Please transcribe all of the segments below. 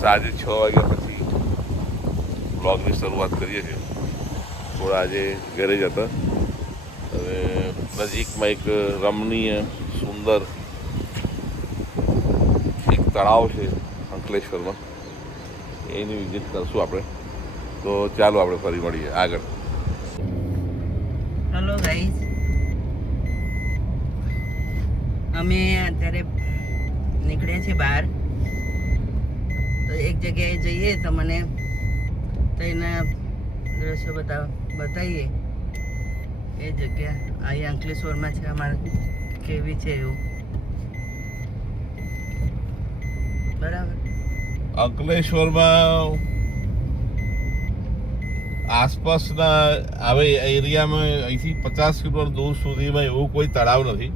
સાંજે 6 વાગ્યા પછી બ્લોગની શરૂઆત કરીએ છીએ. થોડા આજે ઘરે જ હતા. હવે નજીકમાં એક રમણીય સુંદર એક તળાવ છે અંકલેશ્વરમાં, એની વિઝિટ કરશું આપણે. તો ચાલો આપણે ફરી મળીએ આગળ. હેલો ગાઈઝ, અમે અત્યારે નીકળ્યા છીએ બહાર. તો એક જગ્યાએ જઈએ તો મને તો એના દ્રશ્યો બતાવીએ. એ જગ્યા અહીં અંકલેશ્વરમાં છે અમારે, કેવી છે એવું. બરાબર, અંકલેશ્વરમાં આસપાસના હવે એરિયામાં અહીંથી 50 કિલોમીટર દૂર સુધીમાં એવું કોઈ તળાવ નથી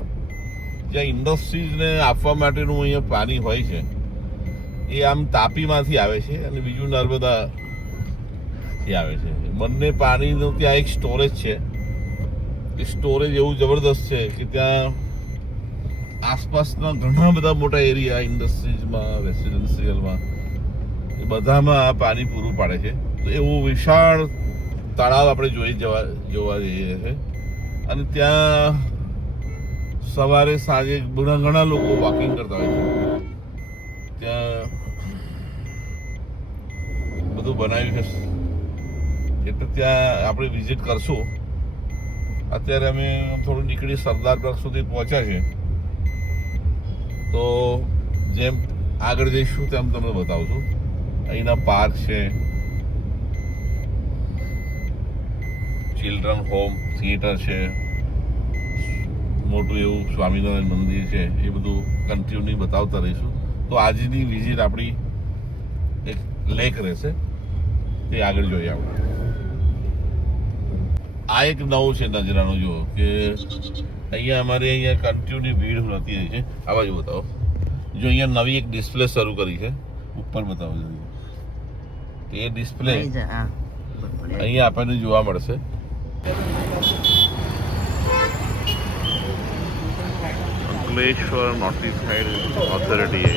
જ્યાં ઇન્ડસ્ટ્રીઝને આપવા માટેનું અહીંયા પાણી હોય છે. એ આમ તાપીમાંથી આવે છે અને બીજું નર્મદાથી આવે છે. બંને પાણીનું ત્યાં એક સ્ટોરેજ છે. એ સ્ટોરેજ એવું જબરદસ્ત છે કે ત્યાં આસપાસના ઘણા બધા મોટા એરિયા ઇન્ડસ્ટ્રીઝમાં, રેસિડેન્શિયલમાં, એ બધામાં આ પાણી પૂરું પાડે છે. તો એવું વિશાળ તળાવ આપણે જોવા જઈએ છીએ. અને ત્યાં સવારે સાંજે ઘણા લોકો વોકિંગ કરતા હોય છે. ત્યાં બધું બનાવ્યું છે, એટલે ત્યાં આપણે વિઝિટ કરશું. અત્યારે અમે થોડું નીકળી સરદાર પાર્ક સુધી પહોંચ્યા છે. તો જેમ આગળ જઈશું તેમ તમને બતાવશું. અહીંના પાર્ક છે, ચિલ્ડ્રન હોમ, થિયેટર છે, મોટું એવું સ્વામિનારાયણ મંદિર છે. એ બધું કન્ટિન્યુ બતાવતા રહીશું. તો આજની વિઝિટ આપણી એક લેક રહેશે, તે આગળ જોઈએ આપણે. આ એક નવું છે નજરાનું, જુઓ કે અહીંયા અમારે અહીંયા કન્ટિન્યુ ભીડ રહેતી રહી છે. આ બાજુ બતાવો. જો અહીંયા નવી એક ડિસ્પ્લે શરૂ કરી છે, ઉપર બતાવો. એ ડિસ્પ્લે અહીંયા આપણને જોવા મળશે. Ankleshwar notified authority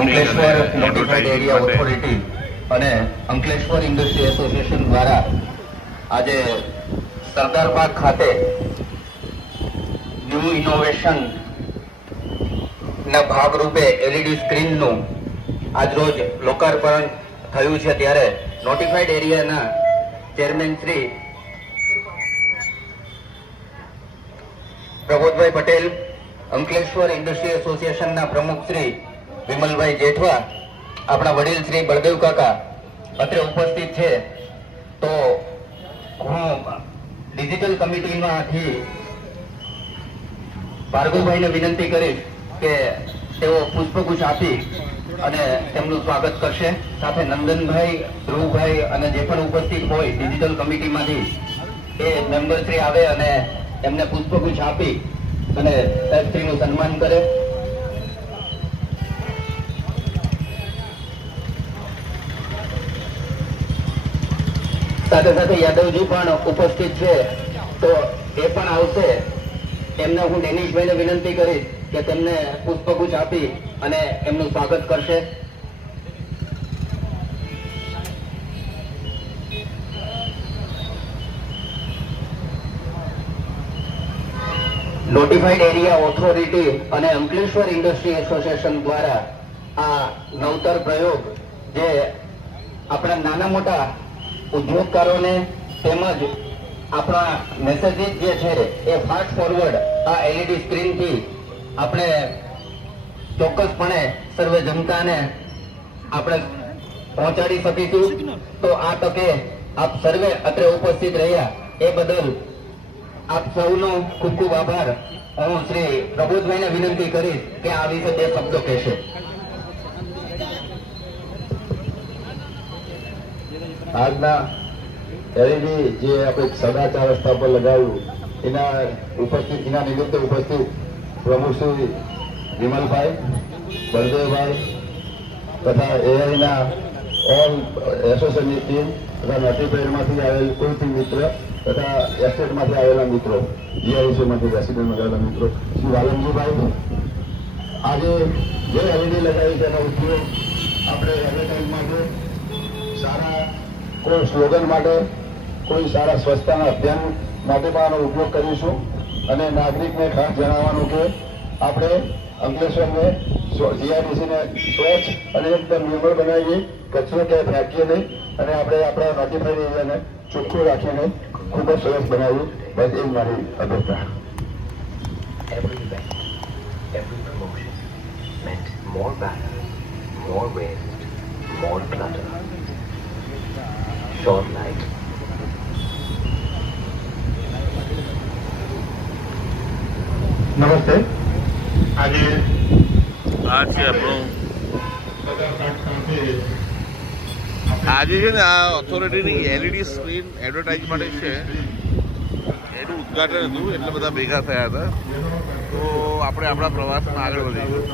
Ankleshwar notified area authority અને અંકલેશ્વર ઇન્ડસ્ટ્રી એસોસિએશન દ્વારા આજે સરદાર પાર્ક ખાતે ન્યૂ ઇનોવેશન ના ભાગરૂપે એલઈડી સ્ક્રીનનું આજરોજ લોકાર્પણ થયું છે. ત્યારે નોટિફાઈડ એરિયાના ચેરમેન શ્રી પ્રબોધભાઈ પટેલ, અંકલેશ્વર ઇન્ડસ્ટ્રી એસોસિએશનના પ્રમુખ શ્રી વિમલભાઈ જેઠવા, આપણા વડીલ શ્રી બળદેવ કાકા અત્રે ઉપસ્થિત છે. તો હું ડિજિટલ કમિટીમાંથી ભાર્ગવભાઈને વિનંતી કરીશ કે તેઓ પુષ્પગુચ્છ આપી અને તેમનું સ્વાગત કરશે. સાથે નંદનભાઈ, ધ્રુવભાઈ અને જે પણ ઉપસ્થિત હોય ડિજિટલ કમિટીમાંથી એ મેમ્બરશ્રી આવે અને એમને પુષ્પગુચ્છ આપી અને સાહેબશ્રીનું સન્માન કરે. સાથે સાથે યાદવજી પણ ઉપસ્થિત છે, તો એ પણ આવશે. એમને હું ડેનિશભાઈને વિનંતી કરીશ કે તેમને પુષ્પગુચ્છ આપી અને એમનું સ્વાગત કરશે. નોટિફાઈડ એરિયા ઓથોરિટી અને અંકલેશ્વર ઇન્ડસ્ટ્રી એસોસિએશન દ્વારા આ નવતર પ્રયોગ, જે આપણા નાના મોટા ઉદ્યોગકારોને તેમજ આપણા મેસેજીસ જે છે એ ફાસ્ટ ફોરવર્ડ આ એલઈડી સ્ક્રીનથી આપણે ચોક્કસપણે સર્વે જનતાને આપણે પહોંચાડી શકીશું. તો આ તકે આપ સર્વે અત્રે ઉપસ્થિત રહ્યા એ બદલ આપ સૌનો ખૂબ ખૂબ આભાર. હું શ્રી પ્રબોધભાઈને વિનંતી કરીશ કે આ વિશે 2 શબ્દો કહેશે. આજના એલઈડી જે આપણે સદાચાર રસ્તા પર લગાવ્યું એના નિમિત્તે ઉપસ્થિત પ્રમુખ શ્રી વિમલભાઈ, બળદેવભાઈ તથા એઆઈના ઓલ એસોસિએશનની ટીમ તથા નોટિફાઈડમાંથી આવેલ કોઈ ટીમ મિત્ર તથા એસ્ટેટમાંથી આવેલા મિત્રો, જીઆઈસીમાંથી રેસિડેન્ટમાં આવેલા મિત્રો, શ્રી વાલમજીભાઈ, આજે જે એલઈડી લગાવી તેનો ઉપયોગ આપણે એડવર્ટાઇઝ માટે, સારા કોઈ સ્લોગન માટે, કોઈ સારા સ્વચ્છતાના અભિયાન માટે પણ આનો ઉપયોગ કરીશું. અને નાગરિકને ખાસ જણાવવાનું કે આપણે અંકલેશ્વરને જીઆઈડીસીને સ્વચ્છ અને એકદમ નિર્મળ બનાવીએ, કચરો ક્યાંય ફેંકીએ નહીં અને આપણે આપણા નોટિફાઈડ એરિયાને ચોખ્ખું રાખીને ખૂબ જ સરસ બનાવ્યું. બસ એ જ મારી અભિપ્રાય. Every event, every promotion meant more banner, more waste, more clutter. Short light. નમસ્તે. આજે આ છે આપણું આજે છે ને આ ઓથોરિટીની એલઈડી સ્ક્રીન એડવર્ટાઇઝ માટે છે, એનું ઉદ્ઘાટન હતું એટલે બધા ભેગા થયા હતા. તો આપણે આપણા પ્રવાસમાં આગળ વધીશું.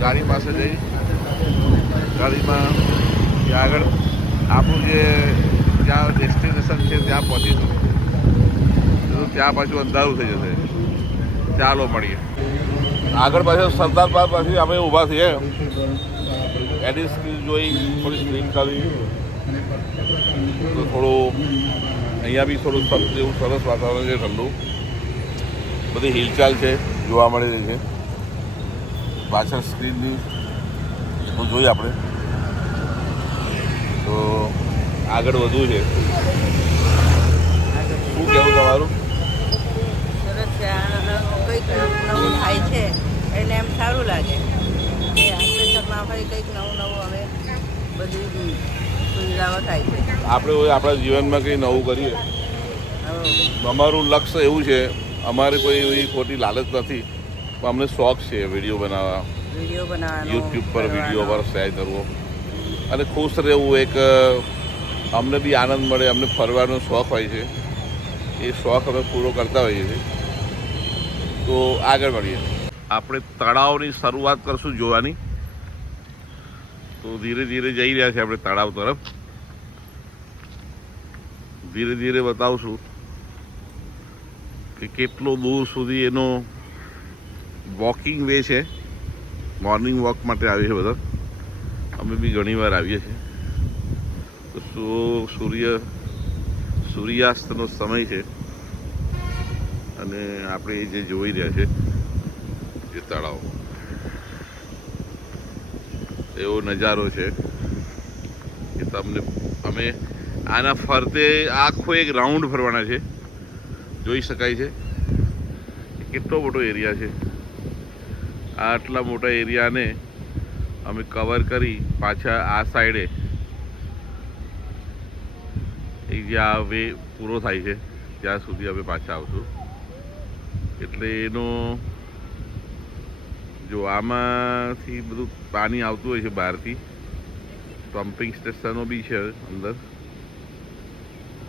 ગાડી પાસે જઈ ગાડીમાં ત્યાં આગળ આપણું જે જ્યાં ડેસ્ટિનેશન છે ત્યાં પહોંચીશું. તો ત્યાં પાછું અંધારું થઈ જશે. ચાલો મળીએ. આગળ પાછળ સરદાર પાર્ક પાછી અમે ઊભા છીએ. એની સ્ક્રીન જોઈ, થોડી સ્ક્રીન કરી, તો થોડું અહીંયા બી થોડું એવું સરસ વાતાવરણ છે, ઠંડુ. બધી હિલચાલ છે જોવા મળી રહી છે. પાછળ સ્ક્રીનની એટલું જોઈએ આપણે. તો આગળ વધવું છે. શું કહેવું તમારું? સરસ છે. કંઈક નવું થાય છે એટલે એમ સારું લાગે કે અંકલેશ્વરમાં હવે કંઈક નવું હવે બધી સુવિધાઓ થાય છે. આપણે આપણા જીવનમાં કંઈ નવું કરીએ. અમારું લક્ષ્ય એવું છે, અમારે કોઈ એવી ખોટી લાલચ નથી, પણ અમને શોખ છે વિડીયો બનાવવા, વિડીયો બનાવવાનો, યુટ્યુબ પર વિડીયો પર શેર કરવો અને ખુશ રહેવું. એક અમને બી આનંદ મળે, અમને ફરવાનો શોખ હોય છે. એ શોખ અમે પૂરો કરતા હોઈએ છીએ. તો આગળ મળીએ. આપણે તળાવની શરૂઆત કરશું જોવાની. તો ધીરે ધીરે જઈ રહ્યા છીએ આપણે તળાવ તરફ. ધીરે ધીરે બતાવશું કે કેટલો દૂર સુધી એનો વોકિંગ વે છે. મોર્નિંગ વોક માટે આવીએ છીએ બધા. અમે બી ઘણી વાર આવીએ છીએ. તો સૂર્યાસ્તનો સમય છે અને આપણે જે જોઈ રહ્યા છે એ તળાવ, એવો નજારો છે કે તમને અમે આના ફરતે આખો એક રાઉન્ડ ફરવાના છે. જોઈ શકાય છે કેટલો મોટો એરિયા છે. આટલા મોટા એરિયાને અમે કવર કરી પાછા આ સાઈડે એ જ્યાં વે પૂરો થાય છે ત્યાં સુધી અમે પાછા આવશું. એટલે એનો જો આમાંથી બધું પાણી આવતું હોય છે બહારથી. પમ્પિંગ સ્ટેશનો બી છે અંદર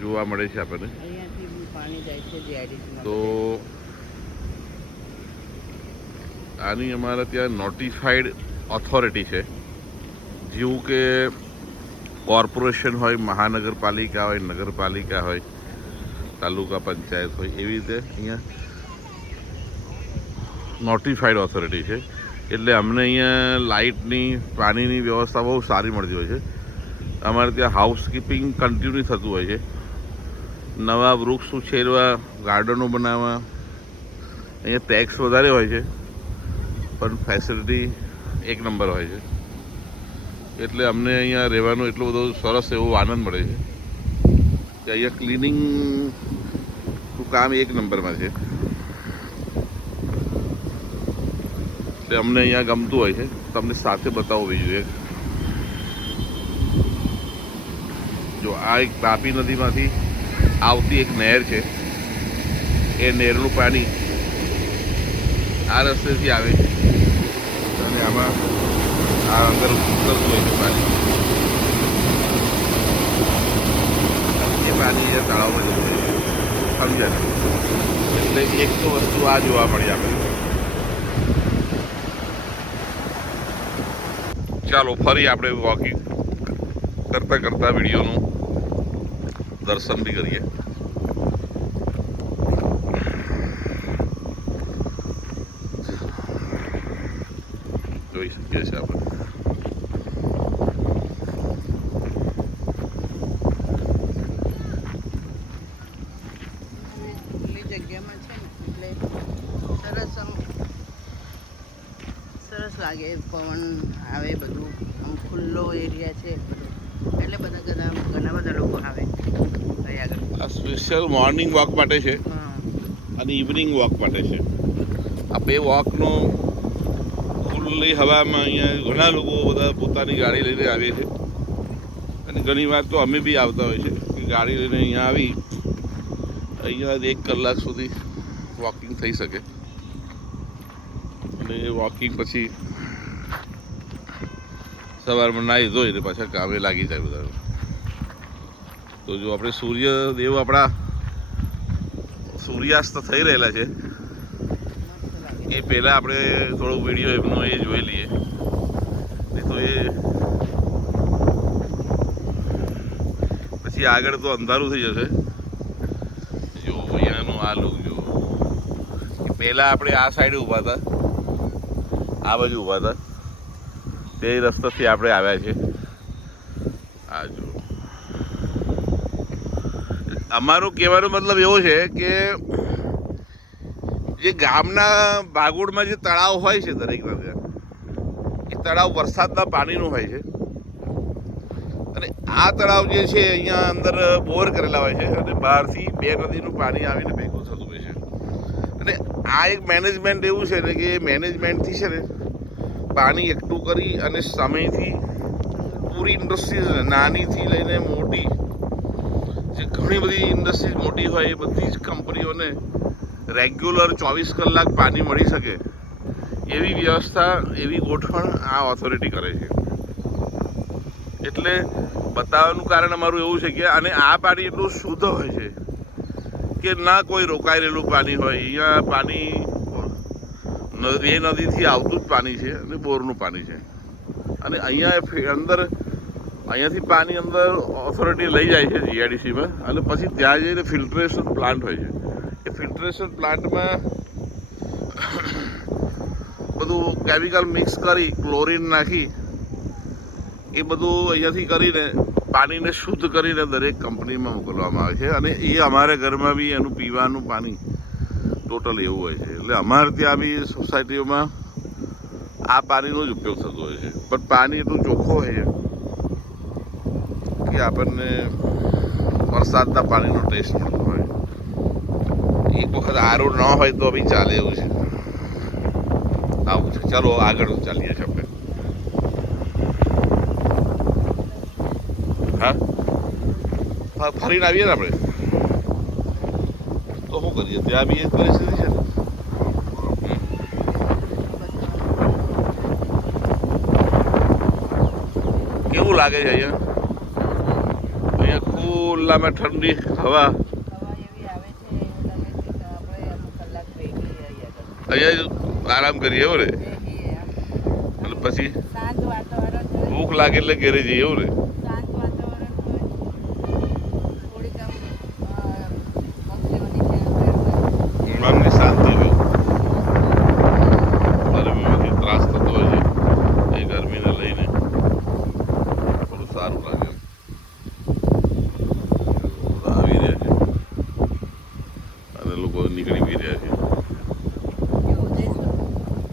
જોવા મળે છે આપણને. અહીંયાથી બી પાણી જાય છે જીઆઈડીસીમાં. તો આની અમારા ત્યાં નોટિફાઈડ ઓથોરિટી છે. જેવું કે કોર્પોરેશન હોય, મહાનગરપાલિકા હોય, નગરપાલિકા હોય, તાલુકા પંચાયત હોય, એવી રીતે અહીંયા નોટિફાઈડ ઓથોરિટી છે. એટલે અમને અહીંયા લાઇટની, પાણીની વ્યવસ્થા બહુ સારી મળતી હોય છે. અમારે ત્યાં હાઉસકીપિંગ કન્ટિન્યુ થતું હોય છે. નવા વૃક્ષ ઉછેરવા, ગાર્ડનો બનાવવા. અહીંયા ટેક્સ વધારે હોય છે પણ ફેસિલિટી એક નંબર હોય છે. એટલે અમને અહીંયા રહેવાનો એટલો બધો સરસ એવો આનંદ મળે છે કે અહીંયા ક્લિનિંગનું કામ એક નંબરમાં છે. એટલે અમને અહીંયા ગમતું હોય છે. તમને સાથે બતાવવું જોઈએ. જો આ એક તાપી નદીમાંથી આવતી એક નહેર છે. એ નહેરનું પાણી આ રસ્તેથી આવે છે અને આમાં આ અંદર ઉતરતું હોય છે પાણી. એ પાણી એ તળાવમાં જતું હોય છે. સમજ્યા? એટલે એક તો વસ્તુ આ જોવા મળી આપણે. ચાલો ફરી આપણે વોકિંગ કરતાં કરતાં વિડીયોનું દર્શન બી કરીએ. જોઈ શકીએ છીએ આપણે. ખુલ્લી જગ્યામાં છે ને એટલે સરસ લાગે, પવન આવે, બધું આમ ખુલ્લો એરિયા છે બધું, એટલે ઘણા બધા લોકો આવે અહીં આગળ. આ સ્પેશિયલ મોર્નિંગ વોક માટે છે હા, અને ઇવનિંગ વોક માટે છે. આ બે વોકનો ખુલ્લી હવામાં અહીંયા ઘણા લોકો બધા પોતાની ગાડી લઈને આવે છે અને ઘણી વાર તો અમે બી આવતા હોય છે કે ગાડી લઈને અહીંયા આવી અહીંયા 1 કલાક સુધી વોકિંગ થઈ શકે અને વોકિંગ પછી સવારમાં નાહી ધોઈને પાછા કામે લાગી જાય બધા. તો જો આપણે સૂર્યદેવ આપણા સૂર્યાસ્ત થઈ રહેલા છે એ પહેલાં આપણે થોડો વિડીયો એમનો એ જોઈ લઈએ, નહીં તો એ પછી આગળ તો અંધારું થઈ જશે. જો અહીંયાનું આ લુક જો, પહેલાં આપણે આ સાઈડે ઊભા હતા, આ બાજુ ઊભા હતા, તે રસ્તાથી આપણે આવ્યા છે. આ જો અમારું કહેવાનો મતલબ એવો છે કે જે ગામના ભાગોળમાં જે તળાવ હોય છે દરેકના ત્યાં, એ તળાવ વરસાદના પાણીનું હોય છે અને આ તળાવ જે છે અહીંયા અંદર બોર કરેલા હોય છે અને બહારથી 2 નદીનું પાણી આવીને ભેગું થતું હોય છે. અને આ એક મેનેજમેન્ટ એવું છે ને કે મેનેજમેન્ટથી છે ને પાણી એકઠું કરી અને સમયથી પૂરી ઇન્ડસ્ટ્રીઝ નાનીથી લઈને મોટી જે ઘણી બધી ઇન્ડસ્ટ્રીઝ મોટી હોય એ બધી જ કંપનીઓને રેગ્યુલર 24 કલાક પાણી મળી શકે એવી વ્યવસ્થા, એવી ગોઠવણ આ ઓથોરિટી કરે છે. એટલે બતાવવાનું કારણ અમારું એવું છે કે અને આ પાણી એટલું શુદ્ધ હોય છે કે ના કોઈ રોકાઈ રહેલું પાણી હોય. અહીંયા પાણી 2 નદીથી આવતું જ પાણી છે અને બોરનું પાણી છે અને અહીંયાથી પાણી અંદર ઓથોરિટી લઈ જાય છે જીઆઈડીસીમાં અને પછી ત્યાં જઈને ફિલ્ટરેશન પ્લાન્ટ હોય છે. એ ફિલ્ટરેશન પ્લાન્ટમાં બધું કેમિકલ મિક્સ કરી ક્લોરીન નાખી એ બધું અહીંયાથી કરીને પાણીને શુદ્ધ કરીને દરેક કંપનીમાં મોકલવામાં આવે છે અને એ અમારા ઘરમાં બી એનું પીવાનું પાણી ટોટલ એવું હોય છે. એટલે અમારે ત્યાં બી સોસાયટીઓમાં આ પાણીનો જ ઉપયોગ થતો હોય છે, પણ પાણી એટલું ચોખ્ખું હોય છે કે આપણને વરસાદના પાણીનો ટેસ્ટ મળતો હોય. એક વખત આરો ન હોય તો બી ચાલે એવું છે. આવું છે. ચાલો આગળ ચાલીએ છીએ આપણે. હા, ફરીને આવીએ ને આપણે તો શું કરીએ? ત્યાં બી એ પરિસ્થિતિ છે ને. કેવું લાગે છે અહીંયા? અહીંયા ખુલ્લામાં ઠંડી હવા, એવી આવે છે, એવું લાગે છે કે આપણે અમુક કલાક બેસીએ અહીંયા અહીંયા આરામ કરીએ એવું ને. અને પછી શાંત વાતાવરણ હોય, ભૂખ લાગે એટલે ઘરે જઈએ એવું ને. શાંત વાતાવરણ હોય, થોડીક આમ પક્ષીઓની મનની શાંતિ હોય. ગરમીમાંથી ત્રાસ થતો હોય છે એ ગરમીને લઈને થોડું સારું લાગે. બધા આવી રહ્યા છે અને લોકો નીકળી બી રહ્યા છે.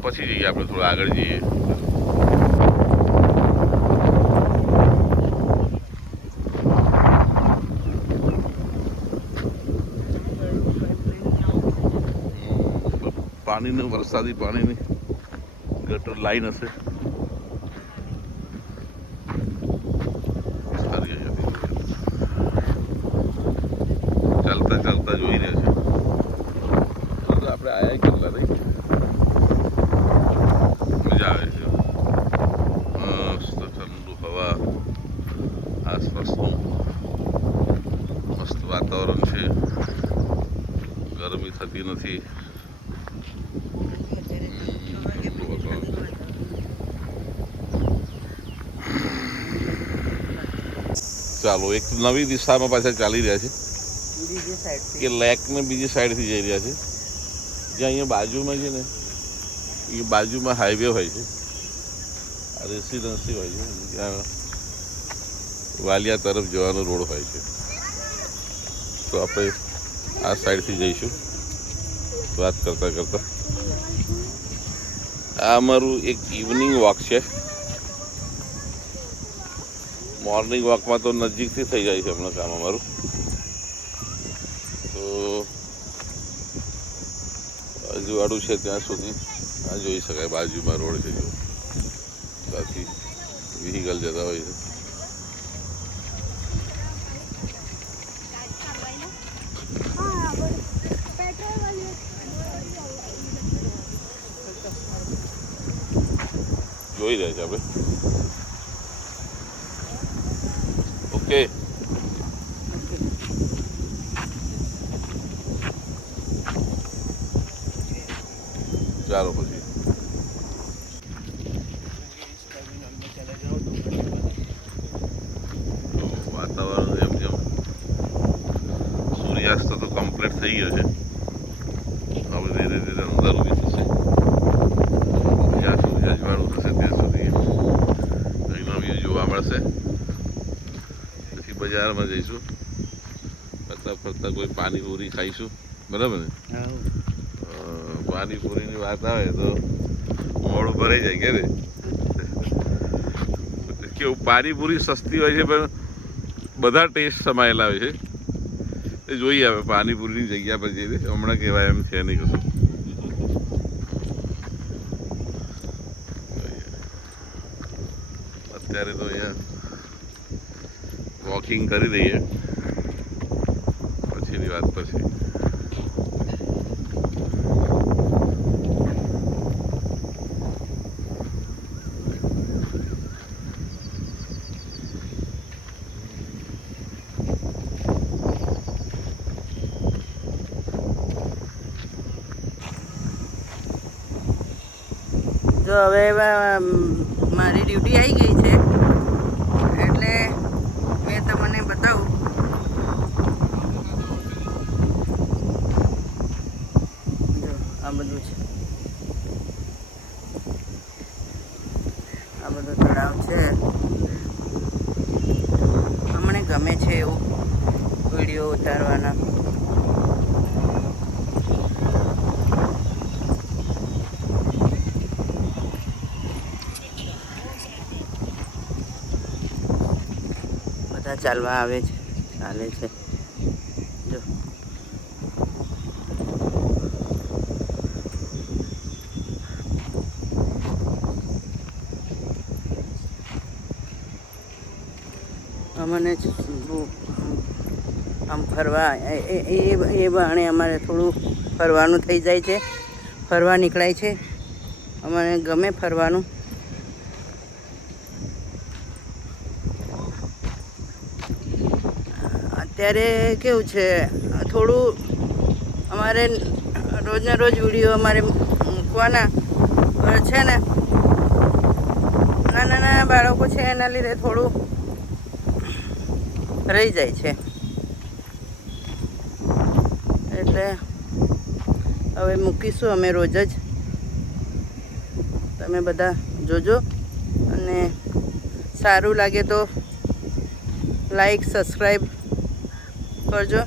પછી જઈએ આપણે થોડા આગળ જઈએ. પાણીનું વરસાદી પાણીની ગટર લાઈન હશે. ચાલતા ચાલતા જોઈ રહ્યા છે. આપણે આયા કેટલા નહીં મજા આવે છે. મસ્ત ઠંડુ હવા, આસપાસનું મસ્ત વાતાવરણ છે, ગરમી થતી નથી. ચાલો એક નવી દિશામાં પાછા ચાલી રહ્યા છે બીજી સાઈડ કે લેકને બીજી સાઈડથી જઈ રહ્યા છે. જ્યાં અહીંયા બાજુમાં છે ને એ બાજુમાં હાઈવે હોય છે રેસિડન્સી હોય છે ત્યાં વાલિયા તરફ જવાનો રોડ હોય છે. તો આપણે આ સાઈડથી જઈશું વાત કરતાં કરતાં. આ અમારું એક ઇવનિંગ વોક છે. મોર્નિંગ વોકમાં તો નજીકથી થઈ જાય છે હમણાં કામ અમારું. તો બાજુવાળું છે ત્યાં સુધી આ જોઈ શકાય, બાજુમાં રોડ છે જો, ત્યાંથી વ્હીકલ જતા હોય છે. જોઈ રહ્યા છે આપણે. ઓકે, ચાલો પછી. વાતાવરણ જેમ જેમ સૂર્યાસ્ત તો કમ્પ્લીટ થઈ ગયો છે. હવે ધીરે ધીરે અંદર ઊભી થશે. જ્યાં સુધી અજવાળું થશે ત્યાં સુધી અહીંનો વ્યૂ જોવા મળશે. પછી બજારમાં જઈશું, ફરતા ફરતા કોઈ પાણીપુરી ખાઈશું. બરાબર ને? પાણીપુરીની વાત આવે તો મોડું ભરાઈ જાય. કે રે કેવું, પાણીપુરી સસ્તી હોય છે પણ બધા ટેસ્ટ સમાયેલા હોય છે. એ જોઈએ હવે પાણીપુરીની જગ્યા પર જઈએ. હમણાં કહેવાય એમ છે નહીં કશું. અત્યારે તો અહીંયા વોકિંગ કરી દઈએ, પછીની વાત પછી. જો હવે મારી ડ્યુટી આવી ગઈ છે એટલે મેં તમને બતાવું. જો આ બધું છે, આ બધું તળાવ છે. અમને ગમે છે એવું વિડીયો ઉતારવાના. બધા ચાલવા આવે છે, ચાલે છે. જો અમને આમ ફરવા એ બહાને અમારે થોડું ફરવાનું થઈ જાય છે, ફરવા નીકળાય છે. અમને ગમે ફરવાનું. અત્યારે કેવું છે, થોડું અમારે રોજના રોજ વિડીયો અમારે મૂકવાના છે ને, નાના નાના બાળકો છે એના લીધે થોડું રહી જાય છે. એટલે હવે મૂકીશું અમે રોજ જ. તમે બધા જોજો અને સારું લાગે તો લાઈક સબસ્ક્રાઈબ કરજો.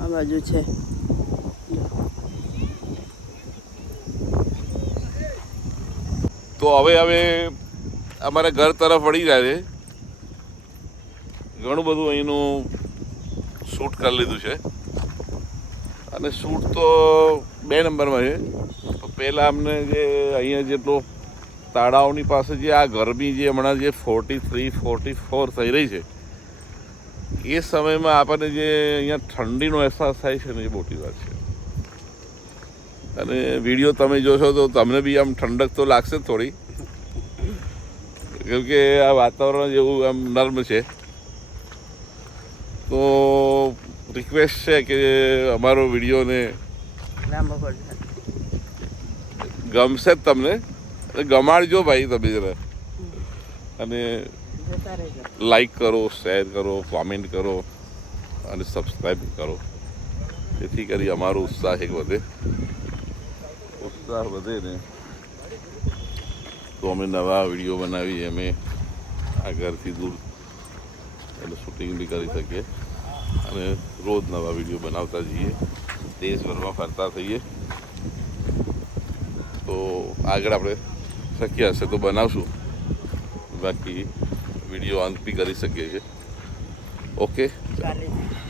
આ બાજુ છે. તો હવે અમારે ઘર તરફ વળી જાય છે. ઘણું બધું અહીંનું શૂટ કરી લીધું છે અને શૂટ તો 2 નંબરમાં છે. પહેલાં અમને જે અહીંયા જેટલો તળાવની પાસે જે આ ગરમી જે હમણાં જે 43-44 થઈ રહી છે, એ સમયમાં આપણને જે અહીંયા ઠંડીનો અહેસાસ થાય છે ને, એ મોટી વાત છે. અને વિડીયો તમે જોશો તો તમને બી આમ ઠંડક તો લાગશે થોડી, કેમ કે આ વાતાવરણ જેવું આમ નર્મ છે. તો રિક્વેસ્ટ છે કે અમારો વિડીયોને લાંબો પડશે, ગમશે જ તમને, ગમાડજો ભાઈ તમે જરા. અને લાઈક કરો, શેર કરો, કોમેન્ટ કરો અને સબસ્ક્રાઈબ કરો. જેથી કરી અમારો ઉત્સાહ એક વધે ને તો અમે નવા વિડીયો બનાવી અમે આ ઘરથી દૂર એટલે શૂટિંગ બી કરી શકીએ અને રોજ નવા વિડીયો બનાવતા જઈએ, દેશભરમાં ફરતા થઈએ. તો આગળ આપણે શક્ય હશે તો બનાવશું, બાકી વિડીયો અંત બી કરી શકીએ છીએ. ઓકે. ચાલે છે.